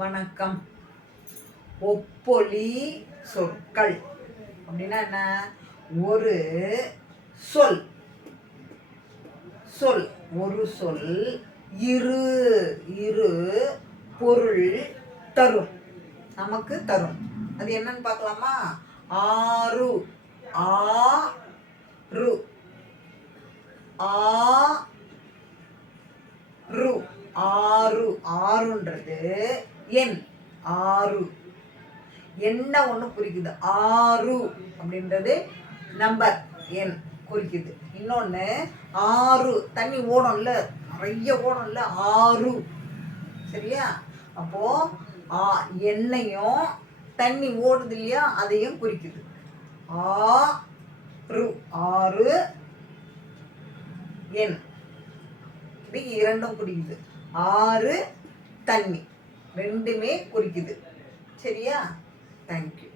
வணக்கம். ஒப்பொலி சொற்கள் அப்படின்னா என்ன? ஒரு சொல் ஒரு சொல் இரு இரு பொருள் தரும், நமக்கு தரும். அது என்னன்னு பார்க்கலாமா? ஆறு ஆறு ஆறு ஆறு ஆறுன்றது எண். ஆறு என்ன ஒன்று குறிக்குது. ஆறு அப்படின்றது நம்பர், எண் குறிக்குது. இன்னொன்று ஆறு தண்ணி ஓடும்ல, நிறைய ஓடும்ல, ஆறு. சரியா? அப்போ எண்ணையும் தண்ணி ஓடுது இல்லையா, அதையும் குறிக்குது. ஆறு ஆறு எண், இது இரண்டும் குறிக்குது. ஆறு தண்ணி ரெண்டுமே குறிக்குது. சரியா? தேங்க்யூ.